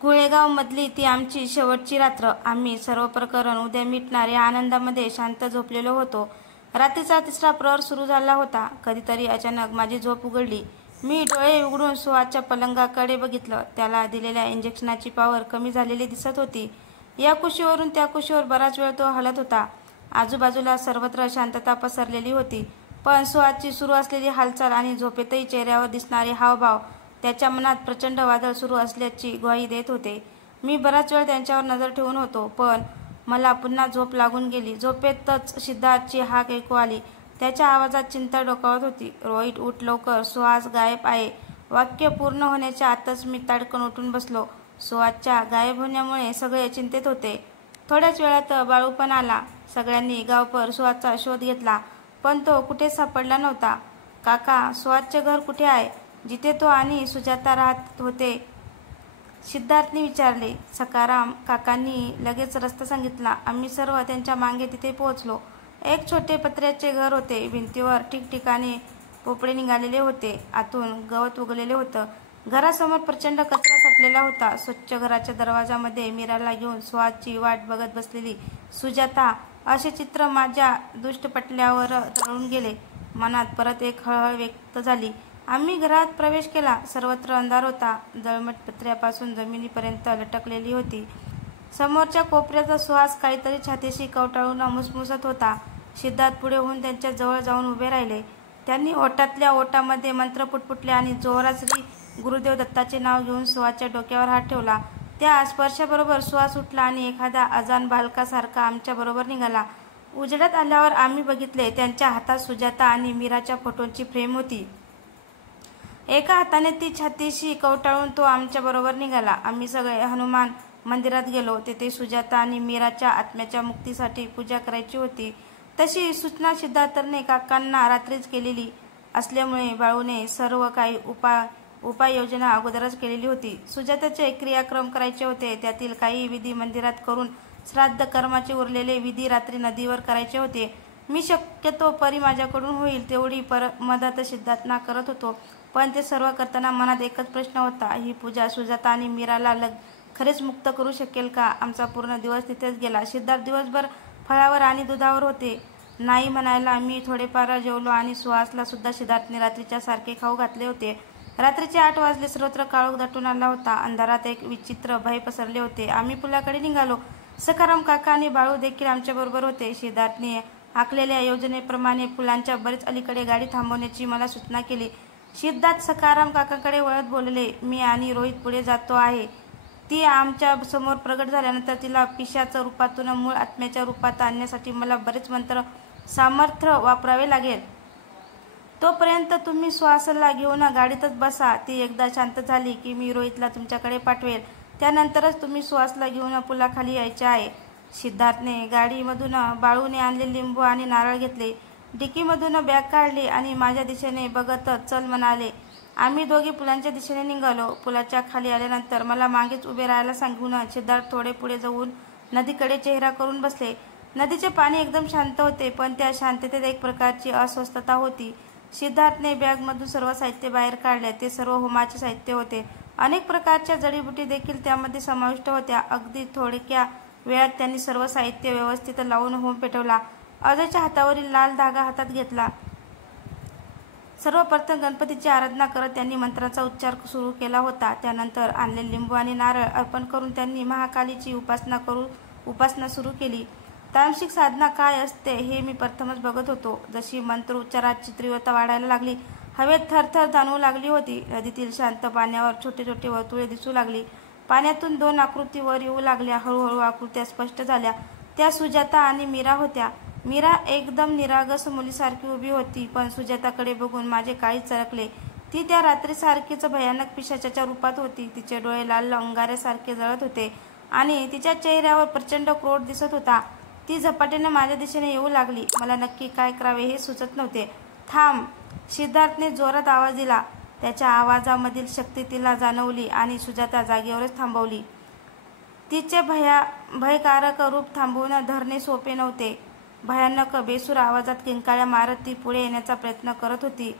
कुळेगावमधली ती आमची शेवटची रात्र. आम्ही सर्व प्रकरण उद्या मिटणार या आनंदामध्ये शांत झोपलेलो होतो. रात्रीचा 3रा प्रहर सुरू झाला होता. कधीतरी अचानक माझी झोप उघडली. मी डोळे उघडून सुहासच्या पलंगाकडे बघितलं. त्याला दिलेल्या इंजेक्शनाची पॉवर कमी झालेली दिसत होती. या कुशीवरून त्या कुशीवर बराच वेळ तो हलत होता. आजूबाजूला सर्वत्र शांतता पसरलेली होती, पण सुहासची सुरू असलेली हालचाल आणि झोपेतही चेहऱ्यावर दिसणारे हावभाव त्याच्या मनात प्रचंड वादळ सुरू असल्याची ग्वाही देत होते. मी बराच वेळ त्यांच्यावर नजर ठेवून होतो, पण मला पुन्हा झोप लागून गेली. झोपेतच सिद्धार्थची हाक ऐकू आली. त्याच्या आवाजात चिंता डोकावत होती. रोहित, उठ लवकर, सुहास गायब आहे. वाक्य पूर्ण होण्याच्या आतच मी ताडकन उठून बसलो. सुहासच्या गायब होण्यामुळे सगळे चिंतेत होते. थोड्याच वेळात बाळू पण आला. सगळ्यांनी गावभर सुहासचा शोध घेतला, पण तो कुठे सापडला नव्हता. काका, सुहासचे घर कुठे आहे, जिथे तो आणि सुजाता राहत होते? सिद्धार्थने विचारले. सखाराम काकांनी लगेच रस्ता सांगितला. आम्ही सर्व त्यांच्या मागे तिथे पोहोचलो. एक छोटे पत्र्याचे घर होते. भिंतीवर ठिकठिकाणी पोपडे निघालेले होते. आतून गवत उगलेले होतं. घरासमोर प्रचंड कचरा साठलेला होता. स्वच्छ घराच्या दरवाजामध्ये मीराला घेऊन सुहासची वाट बघत बसलेली सुजाता, असे चित्र माझ्या दृष्टपटलावर तरळून गेले. मनात परत एक हळहळ व्यक्त झाली. आम्ही घरात प्रवेश केला. सर्वत्र अंधार होता. जळमट पत्र्यापासून जमिनीपर्यंत लटकलेली होती. समोरच्या कोपऱ्याचा सुहास काहीतरी छातीशी कवटाळून मुसमुसत होता. सिद्धार्थ पुढे होऊन त्यांच्या जवळ जाऊन उभे राहिले. त्यांनी ओठातल्या ओठामध्ये मंत्र पुटपुटले आणि जोरात श्री गुरुदेव दत्ताचे नाव घेऊन सुहासच्या डोक्यावर हात ठेवला. त्या स्पर्शाबरोबर सुहास उठला आणि एखाद्या अजान बालकासारखा आमच्या बरोबर निघाला. उजेडात आल्यावर आम्ही बघितले, त्यांच्या हातात सुजाता आणि मीराच्या फोटोंची फ्रेम होती. एका हाताने ती छातीशी कवटाळून तो आमच्या बरोबर निघाला. आम्ही सगळे हनुमान मंदिरात गेलो. तेथे सुजाता आणि मीराच्या आत्म्याच्या मुक्तीसाठी पूजा करायची होती. तशी सूचना सिद्धार्थने काकांना रात्रीच केलेली असल्यामुळे बाळूने सर्व काही उपाययोजना अगोदरच केलेली होती. सुजाताचे क्रियाक्रम करायचे होते. त्यातील काही विधी मंदिरात करून श्राद्ध कर्माचे उरलेले विधी रात्री नदीवर करायचे होते. मी शक्यतो परी माझ्याकडून होईल तेवढी मदत सिद्धार्थना करत होतो, पण ते सर्व करताना मनात एकच प्रश्न होता. ही पूजा सुजाता आणि मीराला खरेच मुक्त करू शकेल का? आमचा पूर्ण दिवस तिथेच गेला. सिद्धार्थ दिवसभर फळावर आणि दुधावर होते. नाही म्हणायला मी थोडेफार जेवलो आणि सुहासला सुद्धा सिद्धार्थने रात्रीच्या सारखे खाऊ घातले होते. रात्रीचे 8 वाजले. सर्वत्र काळोख दाटून आला होता. अंधारात एक विचित्र भय पसरले होते. आम्ही पुलाकडे निघालो. सखाराम काका आणि बाळू देखील आमच्याबरोबर होते. सिद्धार्थने आखलेल्या योजनेप्रमाणे पुलांच्या बरेच अलीकडे गाडी थांबवण्याची मला सूचना केली. सिद्धार्थ सखाराम काकांकडे वळत बोलले, मी आणि रोहित पुढे जातो आहे. ती आमच्या समोर प्रगट झाल्यानंतर तिला पिशाच्या रूपातून मूळ आत्म्याच्या रूपात आणण्यासाठी मला बरेच मंत्र सामर्थ्य वापरावे लागेल. तोपर्यंत तुम्ही सुहासला घेऊन गाडीतच बसा. ती एकदा शांत झाली की मी रोहितला तुमच्याकडे पाठवेल. त्यानंतरच तुम्ही सुहासला घेऊन पुलाखाली यायचे आहे. सिद्धार्थने गाडीमधून बाळूने आणले लिंबू आणि नारळ घेतले. डिकीमधून बॅग काढली आणि माझ्या दिशेने बघत चल म्हणाले. आम्ही दोघे पुलांच्या दिशेने निघालो. पुलाच्या खाली आल्यानंतर मला मागेच उभे राहायला सांगून सिद्धार्थ थोडे पुढे जाऊन नदीकडे चेहरा करून बसले. नदीचे पाणी एकदम शांत होते, पण त्या शांततेत एक प्रकारची अस्वस्थता होती. सिद्धार्थने बॅगमधून सर्व साहित्य बाहेर काढले. ते सर्व होमाचे साहित्य होते. अनेक प्रकारच्या जडीबुटी देखील त्यामध्ये समाविष्ट होत्या. अगदी थोडक्या वेळात त्यांनी सर्व साहित्य व्यवस्थित लावून होम पेटवला. अजयच्या हातावरील लाल धागा हातात घेतला. सर्वप्रथम गणपतीची आराधना करत त्यांनी मंत्राचा उच्चार सुरू केला होता. त्यानंतर आणले लिंबू आणि नारळ अर्पण करून त्यांनी महाकालीची उपासना सुरू केली. तांत्रिक साधना काय असते हे मी प्रथमच बघत होतो. जशी मंत्र उच्चाराची तीव्रता वाढायला लागली, हवेत थरथर जाणवू लागली होती. नदीतील शांत पाण्यावर छोटे छोटे वर्तुळे दिसू लागली. पाण्यातून 2 आकृती वर येऊ लागल्या. हळूहळू आकृत्या स्पष्ट झाल्या. त्या सुजाता आणि मीरा होत्या. मीरा एकदम निरागस मुलीसारखी उभी होती, पण सुजाताकडे बघून माझे काळीज चरकले. ती त्या रात्रीसारखीच भयानक पिशाचाच्या रूपात होती. तिचे डोळे लाल अंगाऱ्यासारखे जळत होते आणि तिच्या चेहऱ्यावर प्रचंड क्रोध दिसत होता. ती झपाट्याने माझ्या दिशेने येऊ लागली. मला नक्की काय करावे हे सुचत नव्हते. थांब, सिद्धार्थने जोरात आवाज दिला. त्याच्या आवाजामधील शक्ती तिला जाणवली आणि सुजाता जागेवरच थांबवली. तिचे भयकारक रूप थांबवून धरणे सोपे नव्हते. भयानक बेसूर आवाजात किंकाळ्या मारत ती पुढे येण्याचा प्रयत्न करत होती.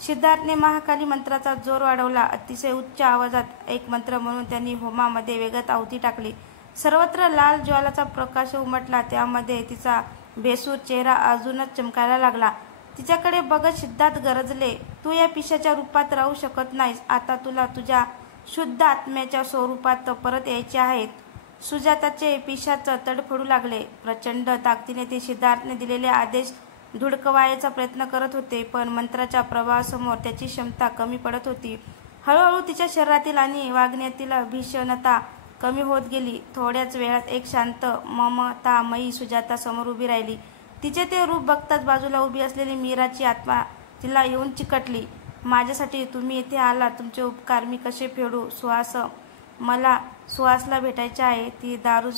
सिद्धार्थने महाकाली मंत्राचा जोर वाढवला. अतिशय उच्च आवाजात एक मंत्र म्हणून त्यांनी होमामध्ये वेगात आहुती टाकली. सर्वत्र लाल ज्वालाचा प्रकाश उमटला. त्यामध्ये तिचा बेसूर चेहरा अजूनच चमकायला लागला. तिच्याकडे बघत सिद्धार्थ गरजले, तू या पिशाच्या रूपात राहू शकत नाहीस. आता तुला तुझ्या शुद्ध आत्म्याच्या स्वरूपात परत यायचे आहेत. सुजाताचे पिशाच तडफडू लागले. प्रचंड ताकदीने ते सिद्धार्थने दिलेले आदेश धुडकवायचा प्रयत्न करत होते, पण मंत्राच्या प्रभावासमोर त्याची क्षमता कमी पडत होती. हळूहळू तिच्या शरीरातील आणि वागण्यातील भीषणता कमी होत गेली. थोड्याच वेळात एक शांत ममतामयी सुजाता समोर उभी राहिली. तिचे ते रूप बघताच बाजूला उभी असलेली मीराची आत्मा तिला येऊन चिकटली. माझ्यासाठी तुम्ही इथे आला, तुमचे उपकार मी कसे फेडू सुहास? मला सुहासला भेटायचे आहे, ती दारुण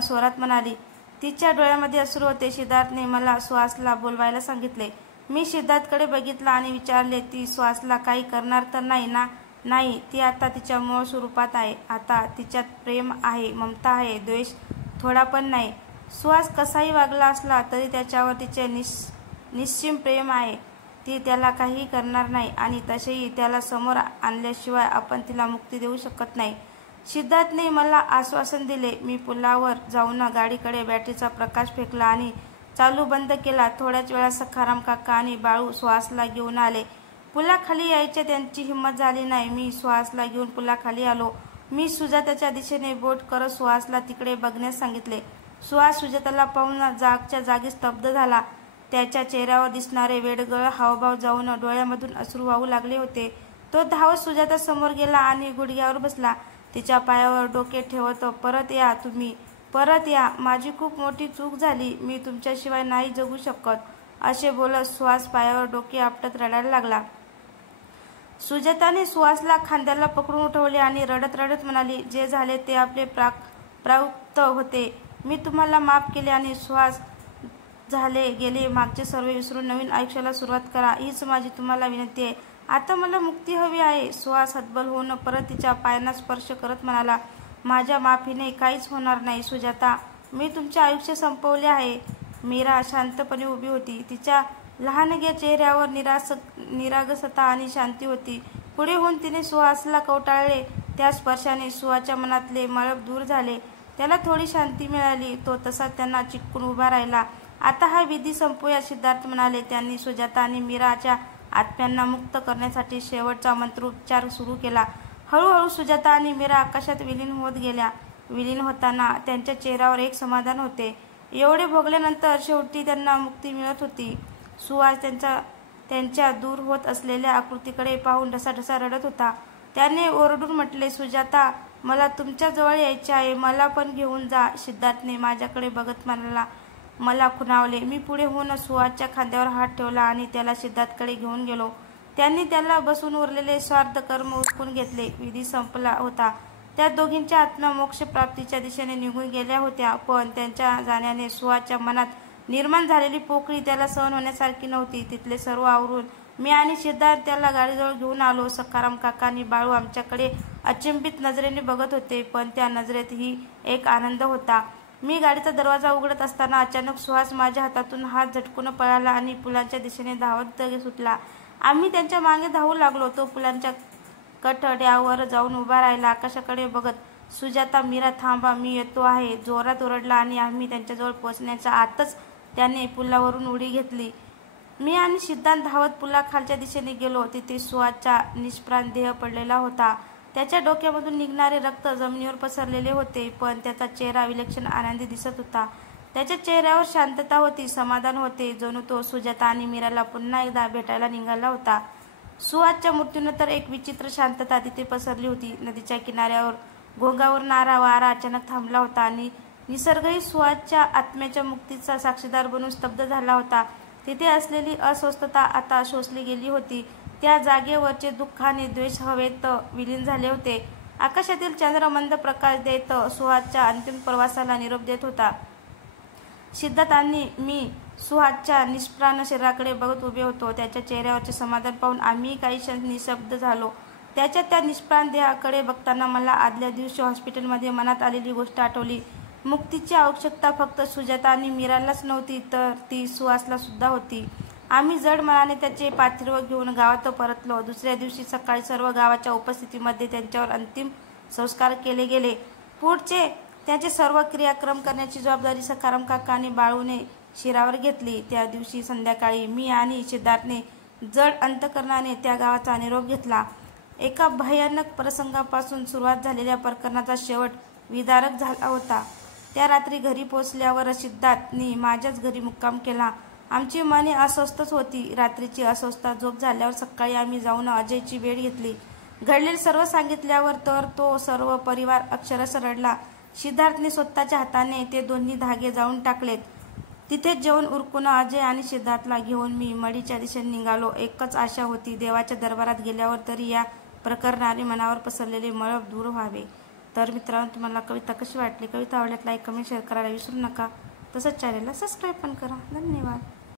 स्वरात म्हणाली. तिच्या डोळ्यामध्ये अश्रू होते. सिद्धार्थने मला सुहासला बोलवायला सांगितले. मी सिद्धार्थकडे बघितला आणि विचारले, ती सुहासला काही करणार तर नाही ना? नाही, ती आता तिच्या मूळ स्वरूपात आहे. आता तिच्यात प्रेम आहे, ममता आहे, द्वेष थोडा पण नाही. सुहास कसाही वागला असला तरी त्याच्यावर तिचे निश्चिम प्रेम आहे. ती त्याला काहीही करणार नाही आणि तसेही त्याला समोर आणल्याशिवाय आपण तिला मुक्ती देऊ शकत नाही. सिद्धार्थने मला आश्वासन दिले. मी पुलावर जाऊन गाडीकडे बॅटरीचा प्रकाश फेकला आणि चालू बंद केला. थोड्याच वेळात सखाराम काका आणि बाळू सुहासला घेऊन आले. पुलाखाली यायची त्यांची हिंमत झाली नाही. मी सुहासला घेऊन पुलाखाली आलो. मी सुजाताच्या दिशेने बोट करत सुहासला तिकडे बघण्यास सांगितले. सुहास सुजाताला पाहून जागच्या जागी स्तब्ध झाला. त्याच्या चेहऱ्यावर दिसणारे वेडगळ हावभाव जाऊन डोळ्यामधून अश्रू वाहू लागले होते. तो धावत सुजाता समोर गेला आणि गुडघ्यावर बसला. तिच्या पायावर डोके ठेवत, परत या, तुम्ही परत या, माझी खूप मोठी चूक झाली, मी तुमच्याशिवाय नाही जगू शकत, असे बोलत सुहास पायावर डोके आपटत रडायला लागला. सुजाताने सुहासला खांद्याला पकडून उठवले आणि रडत रडत म्हणाली, जे झाले ते आपले प्राप्त होते. मी तुम्हाला माफ केले आणि सुहास, झाले गेले मागचे सर्व विसरून नवीन आयुष्याला सुरुवात करा, हीच माझी तुम्हाला विनंती आहे. आता मला मुक्ती हवी आहे. सुहास हतबल होऊन परत तिच्या पायांना स्पर्श करत म्हणाला, माझ्या माफीने काहीच होणार नाही सुजाता, मी तुमचे आयुष्य संपवले आहे. मीरा शांतपणे उभी होती. तिच्या लहानग्या चेहऱ्यावर निरागसता आणि शांती होती. पुढे होऊन तिने सुहासला कवटाळले. त्या स्पर्शाने सुहासच्या मनातले मळप दूर झाले. त्याला थोडी शांती मिळाली. तो तसा त्यांना चिटकून उभा राहिला. आता हा विधी संपूया, सिद्धार्थ म्हणाले. त्यांनी सुजाता आणि मीराच्या आत्म्यांना मुक्त करण्यासाठी शेवटचा मंत्रोच्चार सुरू केला. हळूहळू सुजाता आणि मीरा आकाशात विलीन होत गेल्या. विलीन होताना त्यांच्या चेहऱ्यावर एक समाधान होते. एवढे भोगल्यानंतर शेवटी त्यांना मुक्ती मिळत होती. सुहास त्यांच्या दूर होत असलेल्या आकृतीकडे पाहून ढसाढसा रडत होता. त्याने ओरडून म्हटले, सुजाता, मला तुमच्या जवळ यायचे आहे, मला पण घेऊन जा. सिद्धार्थने माझ्याकडे बघत मला खुणावले. मी पुढे होऊन सुहासच्या खांद्यावर हात ठेवला आणि त्याला सिद्धार्थकडे घेऊन गेलो. त्यांनी त्याला बसून उरलेले स्वार्थ कर्म उरकून घेतले. विधी संपला होता. त्या दोघींच्या आत्मा मोक्ष प्राप्तीच्या दिशेने निघून गेल्या होत्या. पण त्यांच्या जाण्याने सुहासच्या मनात निर्माण झालेली पोकळी त्याला सहन होण्यासारखी नव्हती. तिथले सर्व आवरून मी आणि सिद्धार्थ त्याला गाडीजवळ घेऊन आलो. सखाराम काका आणि बाळू आमच्याकडे अचंबित नजरेने बघत होते, पण त्या नजरेतही एक आनंद होता. मी गाडीचा दरवाजा उघडत असताना अचानक सुहास माझ्या हातातून हात झटकून पळाला आणि पुलांच्या दिशेने धावत सुटला. आम्ही त्यांच्या मागे धावू लागलो. तो पुलांच्या कठड्यावर जाऊन उभा राहिला, आकाशाकडे बघत. सुजाता, मीरा, थांबा, मी येतो आहे, जोरात ओरडला आणि आम्ही त्यांच्याजवळ पोहोचण्याच्या आतच त्याने पुलावरून उडी घेतली. मी आणि सिद्धांत धावत पुलाखालच्या दिशेने गेलो. तिथे सुहासचा निष्प्राण देह पडलेला होता. त्याच्या डोक्यामधून निघणारे रक्त जमिनीवर पसरलेले होते, पण त्याचा चेहरा विलक्षण आनंदी दिसत होता. त्याच्या चेहऱ्यावर शांतता होती, समाधान होते, जणू तो सुजाता आणि मीराला पुन्हा एकदा भेटायला निघाला होता. सुहासच्या मृत्यूनंतर एक विचित्र शांतता तिथे पसरली होती. नदीच्या किनाऱ्यावर घोंगावरणारा वारा अचानक थांबला होता आणि निसर्गही सुहासच्या आत्म्याच्या मुक्तीचा साक्षीदार बनून स्तब्ध झाला होता. तिथे असलेली अस्वस्थता आता शोषली गेली होती. त्या जागेवरचे दुःख आणि द्वेष हवेत विलीन झाले होते. आकाशातील चंद्र मंद प्रकाश देत सुहासच्या अंतिम प्रवासाला निरोप देत होता. सिद्धार्थ आणि मी सुहासच्या निष्प्राण शरीराकडे बघत उभे होतो. त्याच्या चेहऱ्यावरचे समाधान पाहून आम्ही काही क्षण निशब्द झालो. त्याच्या त्या निष्प्राण देहाकडे बघताना मला आदल्या दिवशी हॉस्पिटलमध्ये मनात आलेली गोष्ट आठवली. मुक्तीची आवश्यकता फक्त सुजाता आणि मीरालाच नव्हती, तर ती सुहासला सुद्धा होती. आम्ही जड मनाने त्याचे पार्थिव घेऊन गावात परतलो. दुसऱ्या दिवशी सकाळी सर्व गावाच्या उपस्थितीमध्ये त्यांच्यावर अंतिम संस्कार केले गेले. पुढचे त्याचे सर्व क्रियाक्रम करण्याची जबाबदारी सखाराम काका आणि बाळूने शिरावर घेतली. त्या दिवशी संध्याकाळी मी आणि सिद्धार्थने जड अंतकरणाने त्या गावाचा निरोप घेतला. एका भयानक प्रसंगापासून सुरुवात झालेल्या प्रकरणाचा शेवट विदारक झाला होता. त्या रात्री घरी पोचल्यावर सिद्धार्थने माझ्याच घरी मुक्काम केला. आमची मने अस्वस्थच होती. रात्रीची अस्वस्थता झोप झाल्यावर सकाळी आम्ही जाऊन अजयची भेट घेतली. घडलेले सर्व सांगितल्यावर तर तो सर्व परिवार अक्षरशः रडला. सिद्धार्थने स्वतःच्या हाताने ते दोन्ही धागे जाळून टाकलेत. तिथेच जेवण उरकून अजय आणि सिद्धार्थला घेऊन मी मडीच्या दिशेने निघालो. एकच आशा होती, देवाच्या दरबारात गेल्यावर तरी या प्रकरणाने मनावर पसरलेले मळब दूर व्हावे. तर मित्रांनो, तुम्हाला कविता कशी वाटली? कविता आवडल्यास लाईक, कमेंट, शेअर करायला विसरू नका. तसंच चॅनलला सबस्क्राईब पण करा. धन्यवाद.